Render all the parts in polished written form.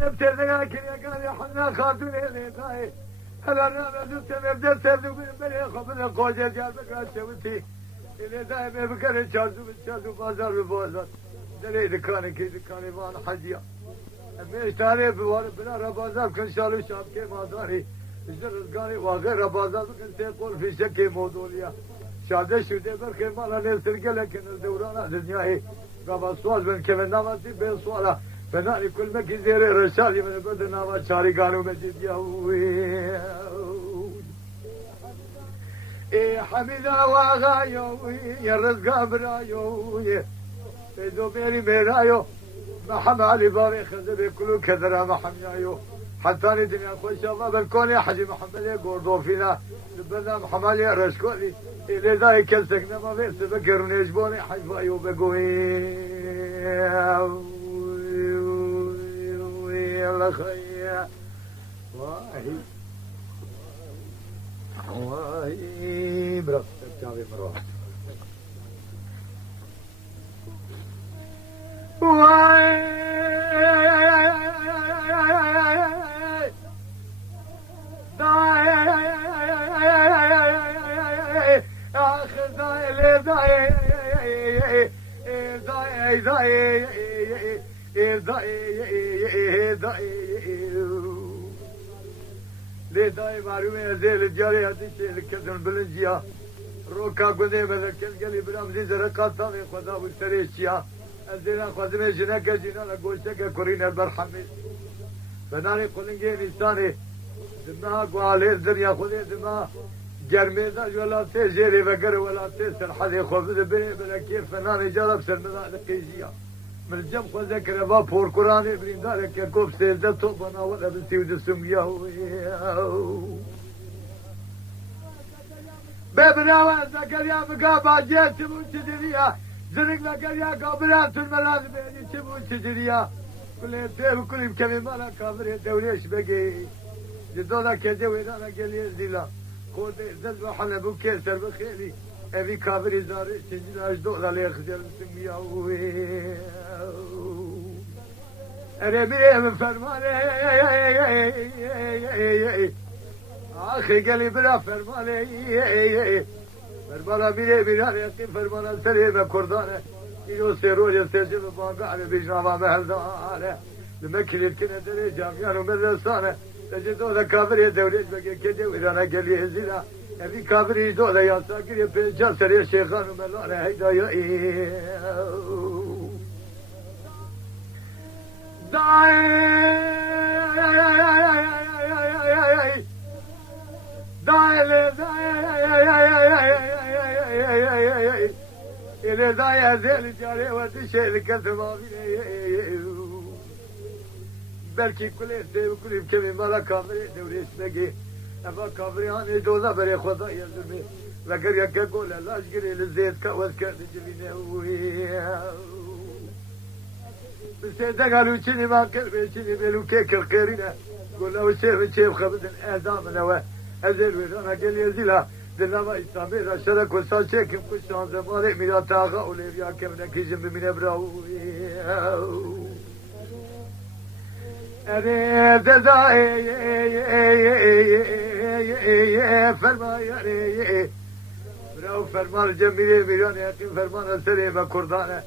ابتدنا كنا قال يا حنا خاطر لي طاي هلا انا جبت مبدا سبب من بني خبنا قوجه جاب كاتبتي اللي دائما بكره شازو بازار ببازار دري دكاني كي دكاني ما حجيا مش تاري بوار بنا ربازار كن شالو شاب کے ماداری جرز گانی واغر ربازار كن تقول في شك موضوعيا شاده شده بر که مالا نسرگه لكن الدوران دنیای ربا سواز من كمن نامتي بين سوالا فناني كل ما كزير رشالي من بدر ناما شاري قانو مجد يهوي اي حميدا واغايو يا رزقا برايو بيزو بيري ميرايو محمد علي باري خزبي كلو كذرا محميايو حتى دنيا خوش الله بالكون يا حجي محمد يقول فينا لبنا محمد يا رشكولي اللي ذاك كلسكنا ما بيس بكر ونجبوني حيفاي وبقوي يلا خيا واهي واهي برفتك جابي مروح واهي ليه داي معلومة زي الجاري هذي شيء الكذن بلنجيا روكا قدي بذكر قلي برامزي زرقات ثاني خدا والسريشيا الزنا خدمة جناك جنا لقوشك كورين البرحمي فناني قلنجي إنساني دماغ وعليه الدنيا خذي دماغ جرميزا ولا تجري بقر ولا تسر حد خبز بني بلا كيف فناني جرب سر مذاقيجيا من الجم خذ ذكر بابور قراني برين ذلك يكوب سيدة طبنا ولا بسيود السمية بابنا وذكر يا مقابا جيت منتدريا زنق لقر يا قابلات الملاذ بيني تبو تدريا كل يتيب كل يمكن مالا كافر يدوليش بقي جدونا كده وينا قال يزيلا خود زد وحنا بوكيسر بخيلي ابي كافر زاري سجنا اجدو على خجل سميا انا بيه من فرماني اخي قال لي بلا فرماني فرمانا بيه بلا يقين فرمانا سليمه كردانه يلو سيرول يسجل باقع بيجنابا مهلدانه المكل يمكن ادري جامعه ومدرسانه تجدون كافر يدولي بقى كده وإذا قال لي زنا أبي كافر يدول يا ساكر يبجا سريع شيخان وملانا هيدا يا إلى داي زين جاري ودشي الكذب بلكي كل يسيب كل يمكن مالا كافري دوري اسمكي أفا كافري هاني دولا بري خدا يزمي لكن يكا قول لا أشكري للزيت كاوز كان جبينه بسيدا قالوا شني ما كلمة شني بيلو كيك الخيرين قول له شيف خبز الأعدام نوا أزيل ويرانا قال يزيلها دلما إسلامي رشدك وصال شيكم كل شان زماني ميلا تاغا وليبيا كمنكي جنب من أبراو أنا دزاي فرماي براو فرمان جميل ميران يقين فرمان سريبا كردانه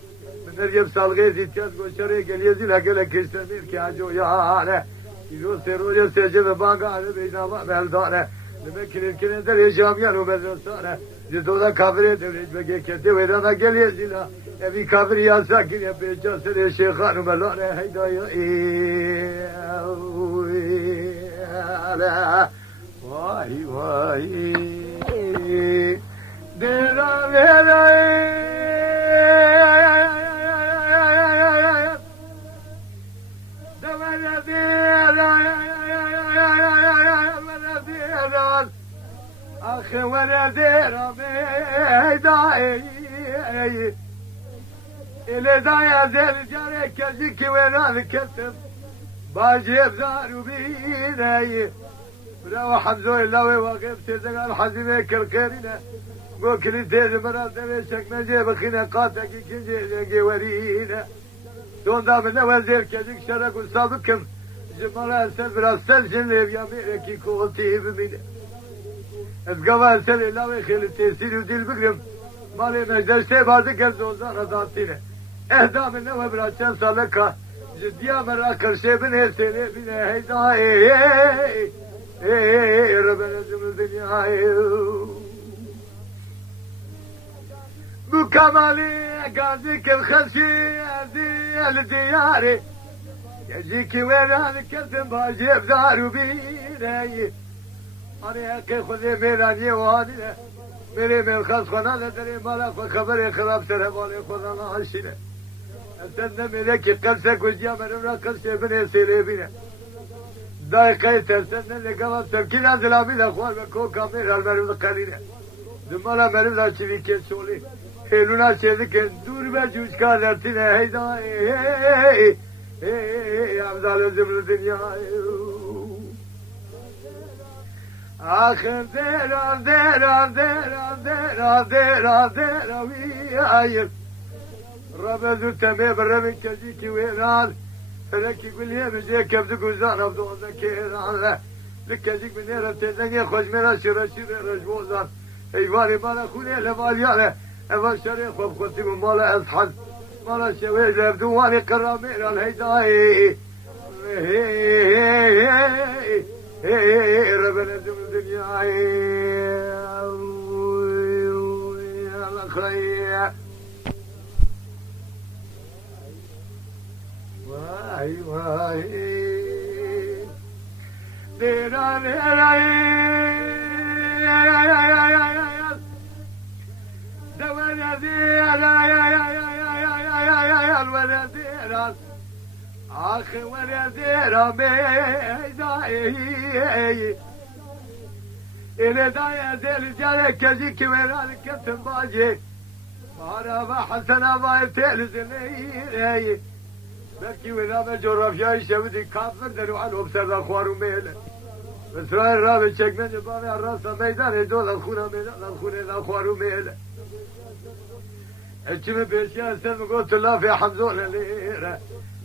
من الجب سالغي زيتياز قوشري قال يزيل هقل كشتمير كي عجو ياهانه يلو سيرولي سيجب باقا على بيناما مهلدانه لمكن الكلين در جامعان ومدرسانه جدودا كافري دوليج بقى كده ويرانا قال يزيل أبي كافر يا ساكن يا بيجا سر شيخان وملانه هيدا يا واي واي ديرا ديرا دمنا ديرا أخي وانا ديرا هيدا إلى دايا زين جاري كجيكي وينان كتب باجيب زارو بيناي براو حمزو إلاوي واقف تزقال حزيمي كالكيرينا قو كلي تيز مرات دميشك نجيب خينا قاتك كجي لقي ورينا دون دا من وزير كجيك شرق وصابكم جمالا سبرا سجل يا ميركي كوتي بمين ازقوا سل لا خيل تيسير وديل بقرم مالي مجدر سي بعد كل دوزار ذاتينه اهدا من نو برا كان سالكا جديا مرا كرشي بن سيلي بن هيدا اي ربنا جمل الدنيا بكمالي قاعدك الخشي الدياري يجيك وين انا كنت باجيب دار وبيني انا كي خذي ميلاني وهاني ميري من خاص خنا لدري مالك وخبري خراب سنه مالي خذنا عشينه انت ملك قلسك وجيا من راكس ابن سيلبينا دايقه تسنن لقوا تمكين عند العبيد اخوان بكو كاميرا المرض قليله دمالا مرض شريك سولي هلونا شيدك دور بجوج كارتنا هيدا يا عبد زمن الدنيا آخر دير وياير ربذو تمي برمي كجيكي وينال فلكي قول لي مجي كبدو قوزان افدو ذكيران لكجيك من هنا تدنيا خوش منا شرا رجبوزان ايواني مالا خوني لماليانا اما شري خوب خوتي ومالا اصحن مالا شوي لابدواني قرامير الهيداي ربنا دم الدنيا يا الخير واي واي ديرا ديرا دوانا ديرا يا الولد ديرا آخ ولد ديرا ميداي إلى دايا دير جالك كجيك ويرانك كتن باجي مهارا حسنا باي تلزني بلكي ولا بجرب شاي شودي كافر درو على بسر اخوار وميله بس راي رابع شك من بابي الراس ميدان دول الخونه ميدان الخونه الاخوار وميله اجم بيشيا سلم قلت الله في حمزون ليره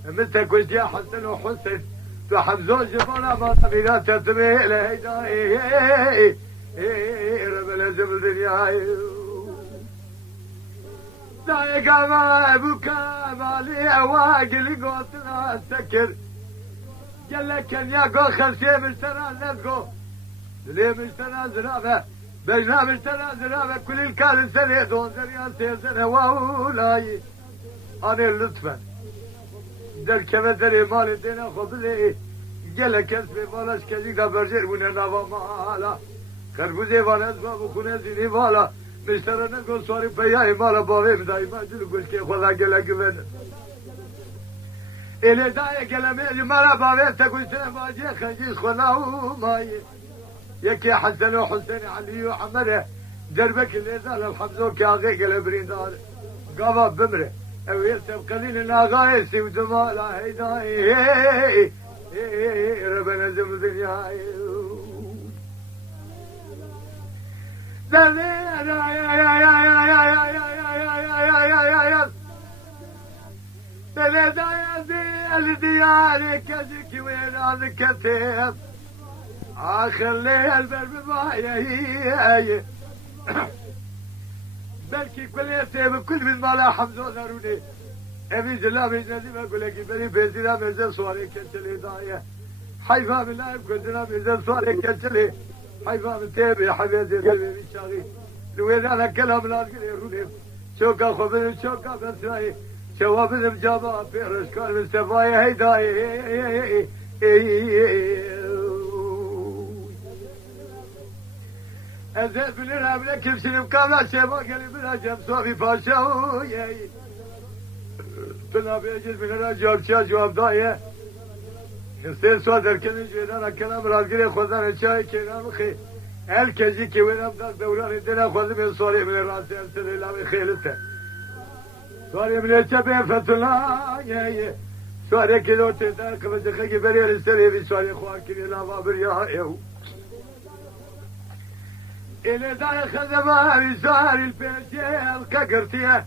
متى كنت يا حسن وحسن في حمزون جبانا ما تبينات تميله هيدا رب لازم الدنيا دايقا ما بكا مالي اواقل قوتنا سكر جلك يا قو خمسي مشترى نزقو ليه مشترى زرافة بجنا مشترى زرافة كل الكال سنة دون زريان سنة واولاي انا اللطفة در كما دري مالي دينا خبلي جلك اسمي مالاش كذيقا برجر ونه نابا مالا خربوزي وانا ازبا بخونه زيني مالا مشترى نقول صاري بياي مالا باغي دايما جلو قلت كي خلا قلا قبل إلي داي قلا ميلي مالا باغي تقول سنة باجي خنجيس خلاو ماي يكي حسن وحسين علي وحمره دربك اللي زال الحمزو كاغي قلا بريندار قابا بمره او يرتب قليل ناغايسي ودمالا هيداي ربنا زم الدنيا الديار كذك وين هذا كتير آخر ليل بالباية بلكي كل يتيب كل من مالا حمزون هاروني أبي جلا بيجنزي ما أقول لك بني بيزينا ميزان سواري كنتلي داية حيفا من لايب كنتنا ميزان سواري كنتلي حيفا من تيبي حبيبي قلبي شاغي لوين أنا كلام لا يروني شوكا خبر شوكا بسراي شواب الجابا في رشكان من سفاية هيداي أزيد من الأمر كيف سلم كامل شبا قلي بنا جمسوا في باشا بنا بيجد من الرجال شا جواب داية نستير سوادر كني جويدانا كلام رازقري خوزان شاي كنام خي الكجي كي وين أبدال دوران دينا خوز من صوري من الراسي أرسل الله خيلته صوري من الشبه فتلا صوري كيلو تدار كبس خيكي بريا للسري في صوري خواكي لا بابر يا إلى دار خدمة بسار البيتي الكقرتيه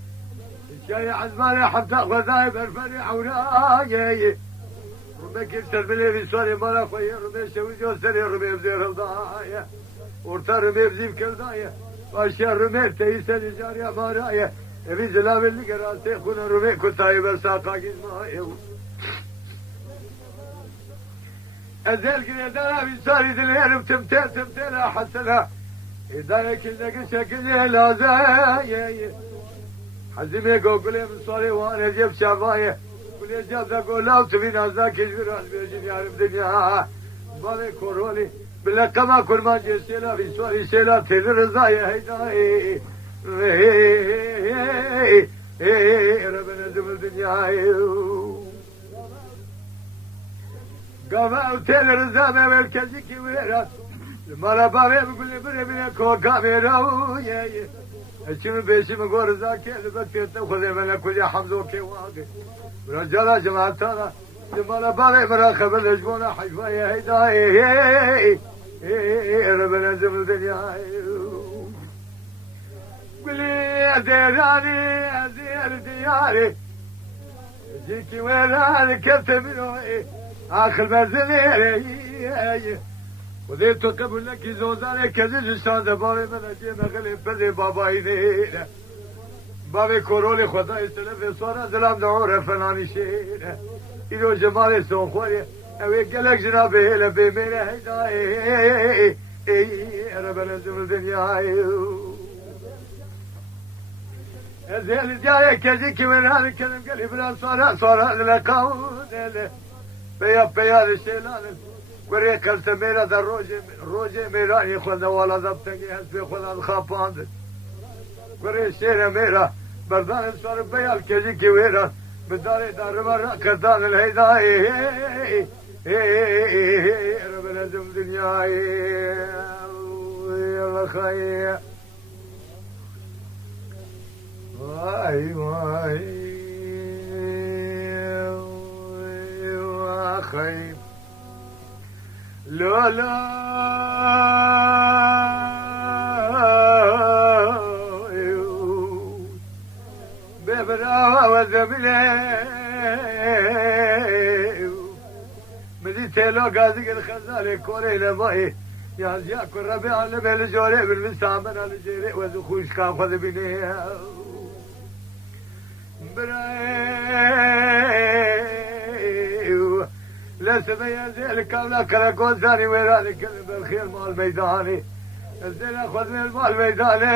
الشاي عزماني حتى غذايب الفريع وراي رمي كيف بلي بسواري مالا خويا رمي شوي جو سري رمي بزير الضايا ورتا رمي بزيب كالضايا واشياء رمي تيساني جاريا مارايا ابي زلام اللي قراتي خونا رمي كتاي بساقا قزمايا ازال قريدانا بسواري دلير تمتل حسنا إذا كنا كشكل لا زايا حزمي قولي من صاري وانا جيب شفايا قولي جاب قول لا تبين ذاك جبران بيجي يعرف دنيا بالي كورولي بلا كما كل ما جي سيلا في سوري سيلا تل رضايا هيداي ربنا زم الدنيا قام تل رضا ما مركزي كبيرات مالا بابي بقول لي بري من كوكا ميراو يا اشم بيشم غور زاكي لبكي تاخذ من كل حمزو كي واقف رجال جماعه ترى مالا بابي مراقب الجبونه حيفا يا هداي ربنا زم الدنيا قول لي اديراني ادير دياري جيكي وين كتب اخر منزلي وذيت قبل لك زوزاني كذي شان دبابي من اجي مغلب بدي بابا يدينا بابي كورولي خدا يسلف صورة زلام دعورة فلاني شينا إلو جمالي سون خوري اوي قلق جنابي لبي ميري هيداي ربنا زم الدنيا زين جاي كذي كمان هذا كلام قلبي بلا صورة للقاون بيا الشيلان وري قلت ميرا در روجي ميرا يخونا ولا ضبطني حسبي خونا الخاباند وري شيرا ميرا بردان صار بيا الكجي كويرا بداري دار مرة كدان الهيداي ربنا زم دنيا يلا خير واي واي خير لا لا ببرا وزملي مديت له قازق الخزالي كوري لماي يا زياك الربيع اللي بالجوري بالمستعمل على الجري وذخوش كافذ بني لا سمي زين كاملا كراكون ثاني ويراني كلم بالخير مال ميداني الزين اخذ من المال ميداني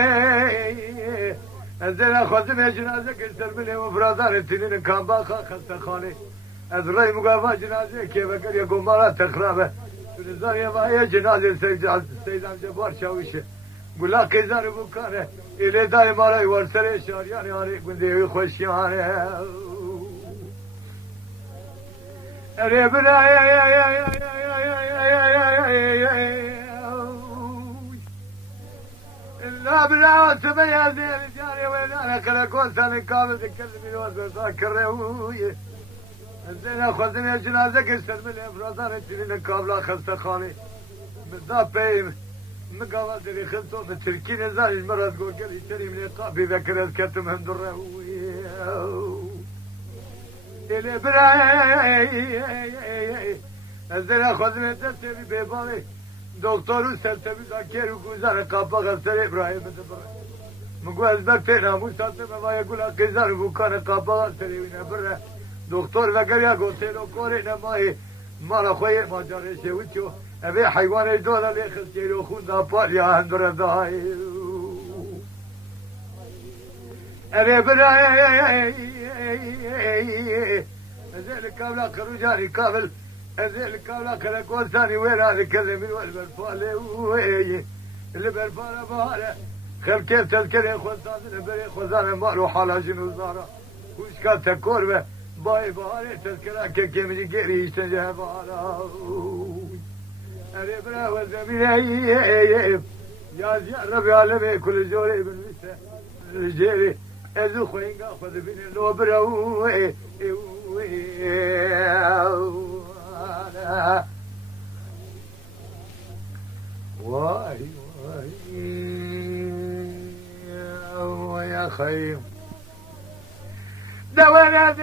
الزين اخذ من جنازه كسر مني وفرازان التنين كان باخا خستخاني ازري مقافا جنازه كيف قال يقوم مرات تخرابه نزار يا معي جنازه سيدان جبار شاويشه قول لا كيزان بوكانه الى داي مالاي ورسري شارياني هاني قندي خوشياني أري بنا لا بلا سبيا زين جاري وين أنا كلاكون ثاني كامل تكلمي وزن ذاكر زين أخذني جنازة كسر من إفرازان تجيني كابلا خستخاني بالضبط بيم مقاومة اللي خلطوا بالتركين زال المرة تقول قال يشتري من قابي ذكر أذكرتم هم درهوي إلي براي أزل أخذني تسيبي بيبالي دكتور سلتبي ذاكر وكوزار قابا غسر إبراهيم دبراي مقوى أزبرتنا مستلتما ما يقول أكيزار وكان قابا غسر ونبرا دكتور وقريا قلتينو كورينا ماي مالا خوي ما جاريشي وچو أبي حيواني دولا لي خلتينو خون دابال يا هندر داي أبي براي أزيل كابلا خروجاني كابل أزيل كابلا كلاكون ثاني وين هذا كلمي والبرفالي وي اللي برفالة بهالة خل كيف تذكري خوزان البري خوزان مالو حالا جنو زارا وش كان تكور به باي بهالة تذكرها كي مني قيري يستنجه بهالة أري برا وزميني يا زيار ربي عالمي كل جوري بالمسا الجيري ازو خوين اخذ بين النوبرا واي يا خيم دوانا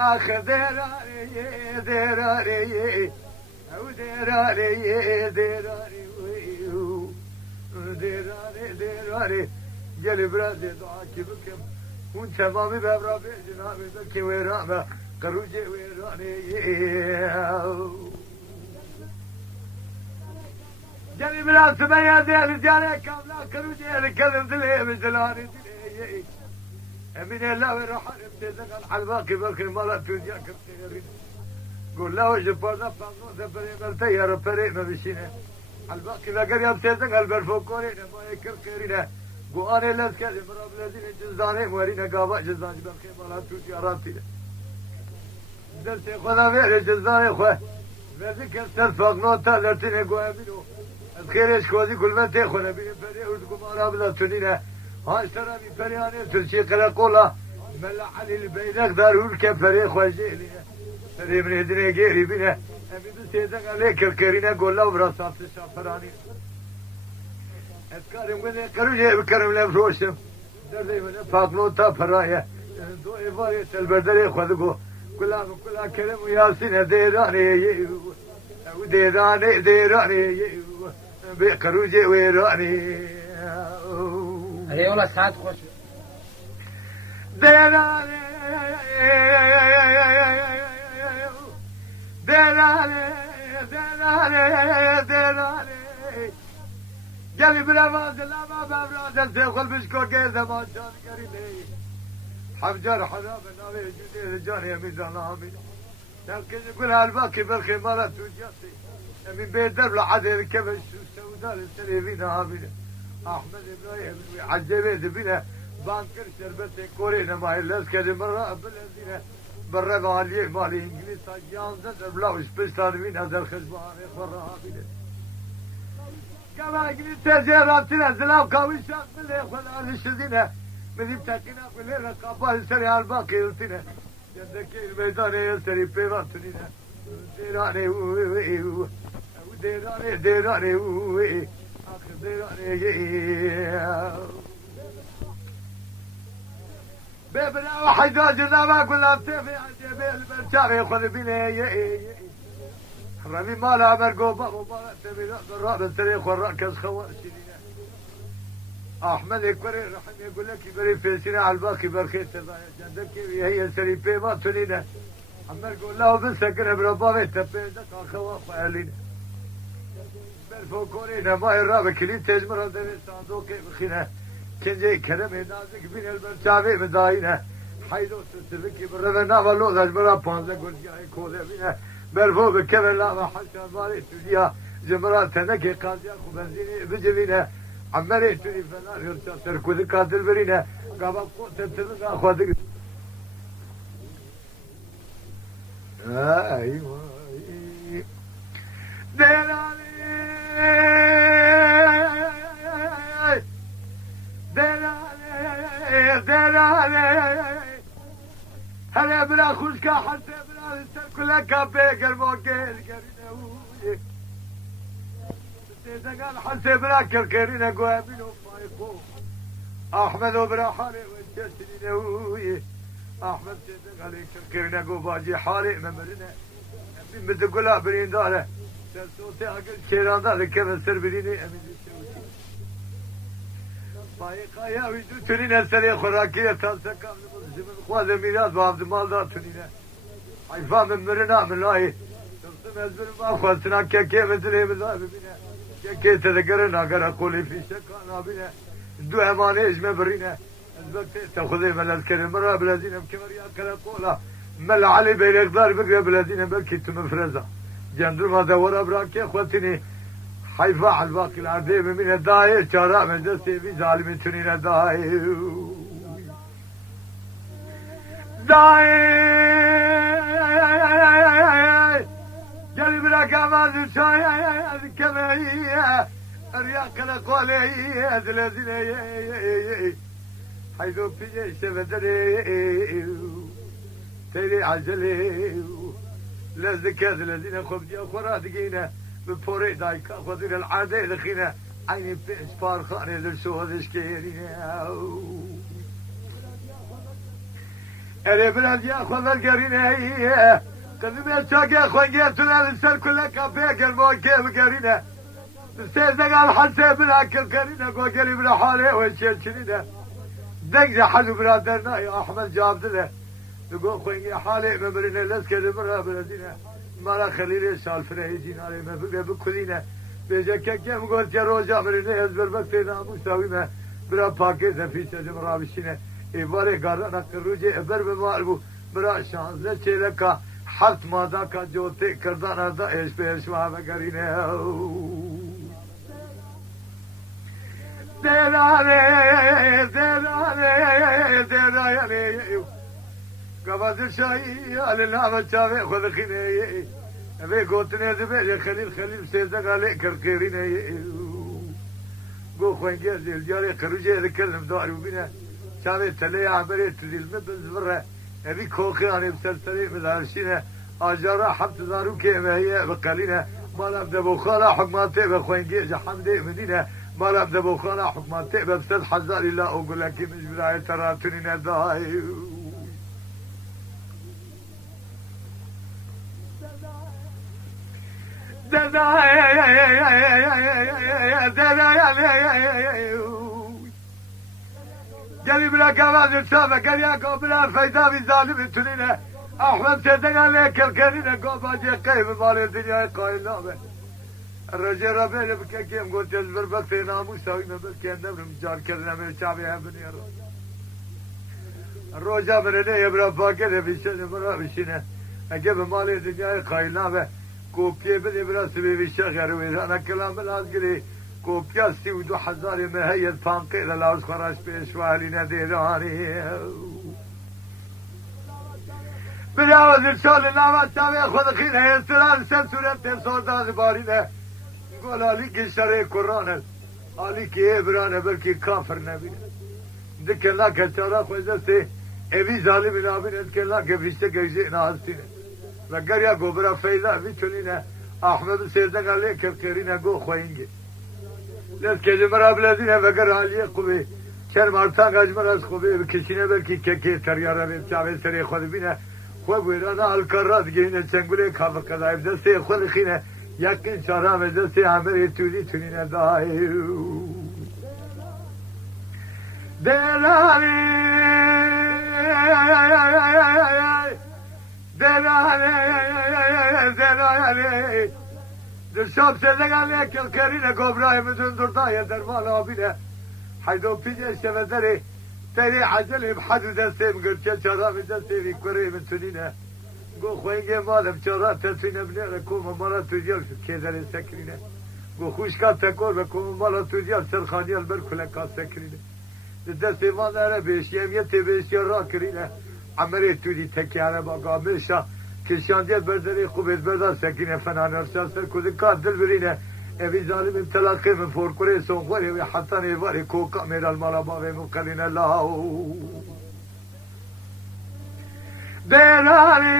آخ دراري دراري أو دراري دراري دراري دراري جل برادي دعاك بكم وانت مامي بابرابي جنابي بكي ويرامة قروجي ويراني جل برادي سبيا دي جالي كاملا قروجي لكلم دلي مجدلاني دلي أمين الله ورحمة بتزقل على الباقي بكي مالا تنجاك بتغيرين قول له جبرنا فانو دبري مرتيا ربري ما بشينا الباقي بقر يبتزق البرفوكورين ما يكر خيرنا قواني لسكا مراب الذين جزاني مورينا قابا جزاني بخي مالا تجاراتي درسي خدا ميري جزاني خواه وذيك استرفاق نوتا لرتيني قوامينو الخيرش خوزي كل ما تيخونا بين فري وردكم مراب لا تنينا هاي ترى فرياني ترشي قلا قولا ملا علي البيدك دارون كفري خوزي لنا فري من هدني غيري بنا أمي بسيدك عليك الكرينا قول له براسات الشافراني أذكارهم قلنا كروجي بكرم لفروشم دردي من فاقنوتا فرايا دو إفاري تلبردري خذقو كلها كلام ياسين ديراني وديراني ديراني بكروجي ويراني أري والله ساعات خوش ديراني ديراني ديراني ديراني جالي بلا ما زلما بابراد الزيخل بشكو كيزا ما شان قريبي حبجر حرام النبي جديد جاني ميزان عامل لكن يقول هالباقي بالخمارات وجاتي من بيت درب لعدل كبش السوداء السليمين عامل احمد ابراهيم عجبت بنا بانكر شربت كورينا ما يلس كده مرة بالذين برا مالي انجليز جان درب لا وش بيستان هذا الخزبان برا عامل كما انجليز تجاراتنا زلاو كاويشات من الاخوان على الشدينه من يبتكينا كل رقابه سريع الباقي قلتنا جدك الميدان يسري بيباتنا ديراني وديراني ديراني اخر ديراني بابنا وحيداجنا ما كنا بتفي عجبي البرشار ياخذ بينا رمي مالا مرقو بابو مالا تبي الراب سري خراكز خواشينا احمد يكبر رحم يقول لك يبري في سنة على الباقي برخيت جندك هي سري بيما تنينا عمال يقول له بس كنا بربابي تبيدك اخوا فعلينا بالفوكورينا ما يراب كلي تجمر هذا صندوق بخينا كنجي كلام نازك بين البرشاوي مداينا حيدو تسلك برنا والو زجبرا بانزا قول جاي كوله بينا بالفو بكمل لا حشا مالي تجيها جمرات تنكي قاضي اخو بنزيني بجبينا عمالي تري فنان يرجع تركض كادر برينا قابل قوت تبتلنا أخواتك أيوة دلالي دلالي دلالي هلا بلا خوشكا حتى بلا كلها كابيكر موكيل قرينا قال حسب لك الكرينة قوامين وما يقوم أحمد وبرا حالي والجسدين ويه أحمد صدق عليك الكرينة قوباجي حالي ممرنا أمين بتقولها برين دارة تلتوتي أقل شيران دارة كما سر بريني أمين الشوتي بايقا يا ويدو تنين سري خوراكية تنسى كامل مزمن خواه ميراث وعبد مال دار تنين حيفا من مرنا من لاي تلتم أزبر ما خواتنا كيكي مثلي مزاي ببينا كي تذكرنا قرأ قولي في شكانا بنا دو اماني اجمع برينا ازبك تاخذي من الكريم مرة بلازينا بكمريا قرأ قولا مل علي بين اقدار بقرأ بلازينا بلكي تمفرزا جندر ما دورا براكي اخواتني حيفا على الباقي العردي من الداعي شارع من دستي في ظالمين تنين الداعي داعي قلب لك أمان شاي كمية الرياق الأقوالي الذين حيث في جيش بدري تيري عجلي لذكاء الذين خبجي أخواتقينا بفوري دايكا خذين العادة لخينا عيني بيش فارخاني للسوهد اشكيرين اري بلاد يا خذ القرينه قلبي الشاقي خوانجيتنا لسال كل كافيه قلبو كيف قرينه سيدنا قال حسين بلا كل قرينه قو قريب لحاله وشيل شنينه دق حلو برادرنا يا احمد جابدنا تقول خوانجي حالي مبرنا لسكر مرا بلدنا مالا خليل شال فريجين علي مبرنا بكلينا بيجا كم قلت يا روجا مرنا يزبر بكتنا مساوينا برا باكيزا في سجم رابشينه ایواره گارنا کروجه ابر بماربو برا شانزه چیلکا حرت مادا کا جوتے کردانا دا ایش پیش وہاں کرینه دیرانه قبض شایی علی نام چاوه خود خینه اوه گوتنه دبه خلیل سیزده گاله کرکرینه گو خوینگه زیلجاره کروجه دکلم دارو بینه شامي تلي عبري تديل مبزبرة أبي كوخي أنا بسلسلي مدارشينة أجارة حبت دارو كيما هي بقالينة مالا بدبو خالا حكماتي بخوينجي جحمدي مدينة مالا بدبو خالا حكماتي ببسد حزار الله أقول لك مش براي تراتوني نداي قالي بلا كمان السابة قال يا قبلا فايدة بظالم تنينة أحمد سيدنا قال لك الكرينة قوبا جي قيم مالي الدنيا قايل نامه الرجل ربيني بكيكيم قلت يزبر بكتي نامو ساوينا بكي النمر مجار كرنا من الشعبي هبني الروجة مرني يبرا باكي بيشن مرا بيشنه أجيب مالي الدنيا قايل نامه كوكي بني برا سبي بيشغر ويزانا كلام الازقري كوبيا سيودو حزاري مهيد فانقي للاوز خراش بيشوالي نديراني بلاوز الشال النامة تاوي خود خينه يستران سنسورة تنصوردان بارينه نقول عليك الشرعي قرآن عليك إبرانه بلكي كافر نبينه دكن لك التارا خوزسته ايوي ظالم الابين دكن لك فيشته گيزي نازتينه وگر يا گوبرا فيضا بيتونينه احمد سيرده قال لك الكرينه گو خوينگي لس که مرا بلدینه وگر حالی خوبه چر مرتان گجمر از خوبه بکشینه بلکی که تریاره بیم چاوه سری خود بینه خوب ویرانه الکرات گینه چنگوله کافه قدایب دسته خود خینه یکین چارام دسته همه تولی تونینه دایی دلانی در شاب سیدگان لیکل کرینه گبرای مدون دردای درمان آبینه حیدو پیجه شوه داره تری عجلی بحدو دسته مگرچه چرام دسته بی کره منتونینه گو خوینگه مالم چرا تسینه بنیره کوم مالا توجیل شد که داره سکرینه گو خوشکا تکور بکوم مالا توجیل سرخانیال برکلکا سکرینه دسته ما داره بیشیم یه تی بیشی را کرینه عمره تولی تکیانه باقا میشا کشاندیت برداری خوبیت بردار سکینه فنان ارشاد سر کده کار دل برینه اوی ظالم امتلاقی من فورکوری سونخوری وی حتان ایواری کوکا میرال مالا باوی مقلین اللہ دیرانی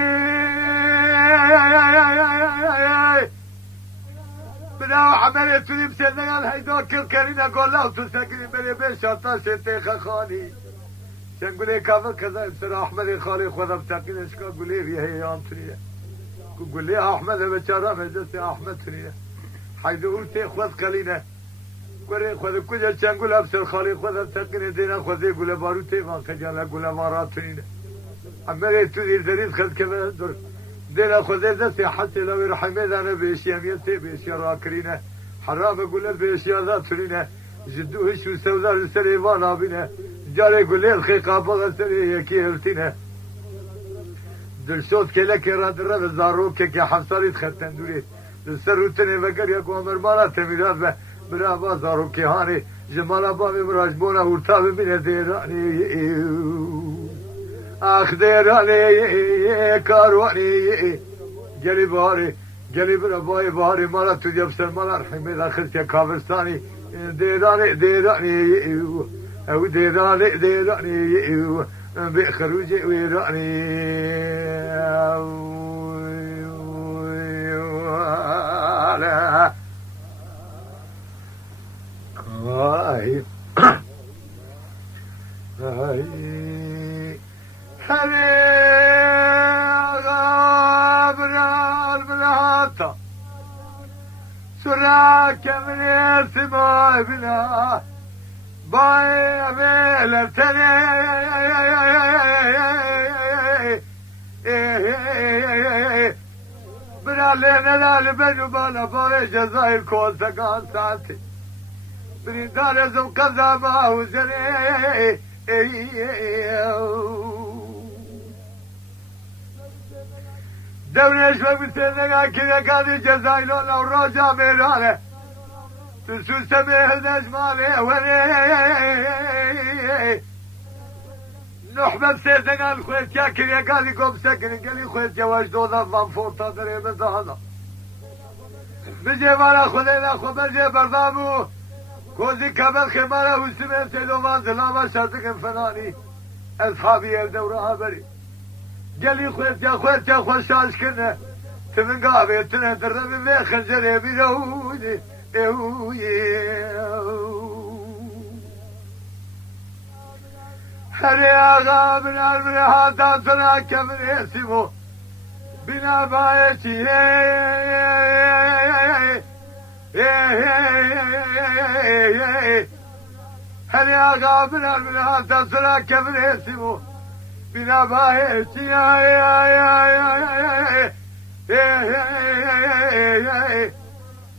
بناو عملی تولیم سیدنگان حیدو کل کرینه گولاو تو سکینی بری بیشاتا شتیخ خانی شنگوله کافر کذا سر احمد خالی خودم تقین اشکا گوله ریه یان تونیه گوله احمد بچارا مجلس احمد تونیه حیدو اولتی خود قلینه گوله خود کجا چنگوله بسر خالی خودم تقین دینا خوده گوله باروتی من خجاله گوله مارا تونیه عمره تونیر دریز خد که در دینا خوده دستی حسی لوی رحمه دانه بیشیمیتی بیشی را کرینه حرام گوله بیشیادا تونیه جدوهش و سودار سر ایوان آبینه جاره گلیل خیقابا سری یکی هلتینه دلشود که لکی را در به زاروکه که حفصاریت خطن دوری دلسر روتنه وگر یک عمر مالا تمیرات به برا با زاروکه هانی جمالا با مراجبونه هورتا ببینه دیرانی آخ دیرانی کاروانی گلی باری گلی برا بای باری مالا تو دیب سر مالا رحمه داخل که کافرستانی دیرانی او دیرانی بخروجي ويراني هاي كمن يسمع بنا باي بلتني بنا لنا لبنو بانا باي جزائر كون سكان ساتي بني دار زم قضا ما وزري دولة شوي بسنة كذا قاضي جزائر لو رجع ميرانه تسوس سميه نجمانه وري نحبب سيدنا الخويت يا كذا قاضي قوم سكن قال لي خويت يا واش دوضا فانفورتا دري بزهنا بجي مالا خذينا خو بجي برضامو كوزي كبر خمارة وسمين سيدوان زلاما شرطك فلاني اصحابي الدورة بري قال لي خويت يا خوشاش كنا تمن قابي تنهدر بي خنجري بيروي هري آغا من المرحاتا سنا كمن يسمو بنا بايتي هري آغا من المرحاتا سنا كمن يسمو بنا بايتي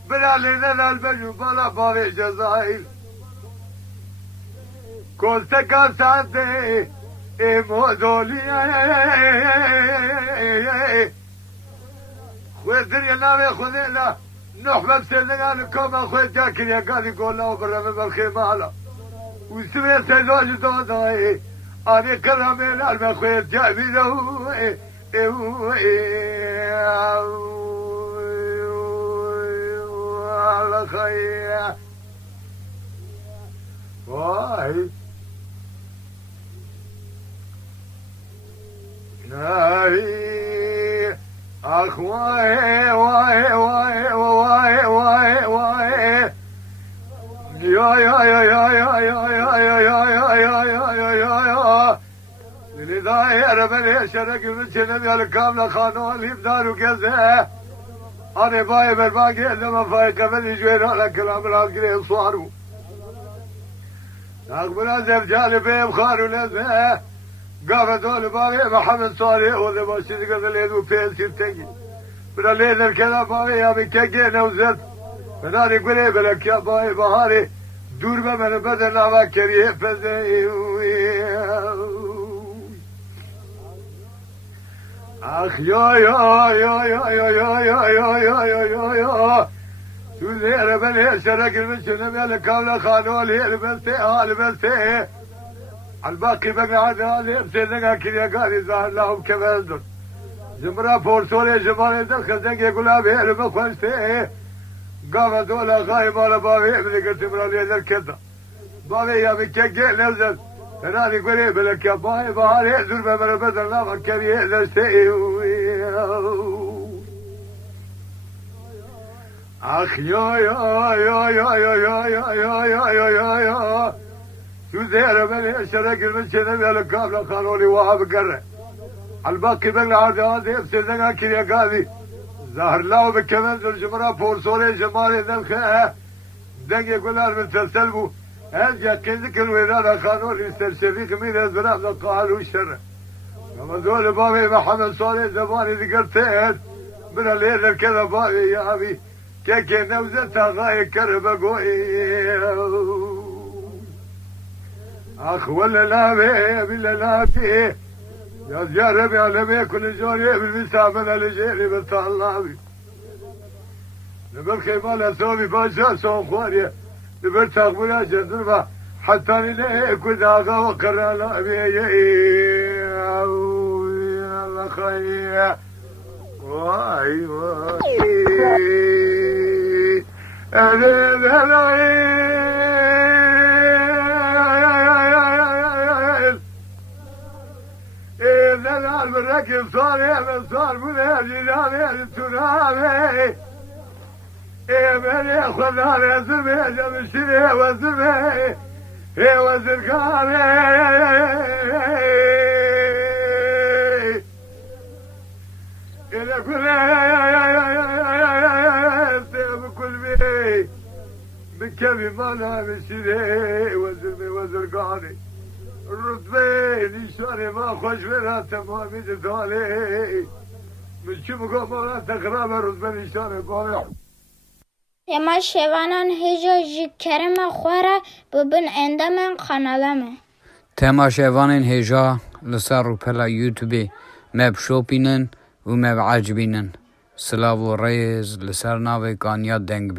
بنا لنا البجو بلا باوي جزائر كوستا كاساتي موزولي خويت دريا ناوي خذينا نحبب سيدنا لكم خويت جاكر يا قاضي قول له برمي بالخيمالة وسمي سيدوج دوضاي اني كرمي الالم خويت جابي له على خير واي ناري اخواي واي واي واي واي واي يا يا يا يا يا يا يا يا يا يا يا يا اللي داير بني شرق المسلم يا الكامله خانوا اللي بداروا كذا انا باي بالباقي لما فايق بني جوين على كلام العقل صاروا اقبل زرجال بهم خاروا لزه قام دول باقي محمد صالح وذا ماشي قال لي دو فين سنتي بلا ليل الكلام باقي يا بكي نوزت فنان يقول بلك يا باي بهاري دور ما من بدل ما كريه فزي اخ يا يا يا يا يا يا يا يا يا يا يا تزير بني شرق المسلم يا الكامله خانوا لي البسي الباقي بقى هذا بسيدنا كذا قال يزعل لهم كمان زمرا بورسولي جمالي دخل زنق يقول ابي انا خوشتي قام دولا غايب على بابي اللي قلت مرالي الكذا بابي يا بكي نزل انا يقول بلك يا باي بهاري زربه من بدل لا كبي لشتي اخ يا يا يا يا يا يا يا يا يا يا يا تزير بني شرق المسلم يا الكامله قالوا لي وهاب قره الباقي بقى هذا سيدنا كذا قاضي ظهر له بكمان الجمرة بورسولي جمالي ذلك دنق يقول من تسلبوا هل كنزك الولاده خانون يسترشفيك من البلاد قالوا الشر لما ذول بابي محمد صالح زماني ذكرتين من الليل الكذا بابي يا ابي كيكي نوزتها غاية كربة قوي اخ ولا لا بلا لا بيه يا زيارة يا نبي كل جوري بالمسافة لجيري بالطالة نبرخي مالا سوبي باشا سون خواري نبرتاق بلا جندربا حتى ليه كل داغا وقرانا بيه الله خير واي إذا الركب صار من صار من الجنان الترابي من ياخذ على زمي جمشري وزمي وزرقاني إلى كل بكل بي كبي ما نام الشري وزر قاني الرتبة نشاني ما خوش بنا تمامي تالي من شو مقامنا تقراب الرتبة نشاني قاني تما شوانان هجا جی کرم خوره ببین اندام قنالمه تما شوانین هجا لسر رو پلا یوتیوبی مب شوپینن و مب عجبینن سلاو و ریز لسر ناوی کانیا دنگ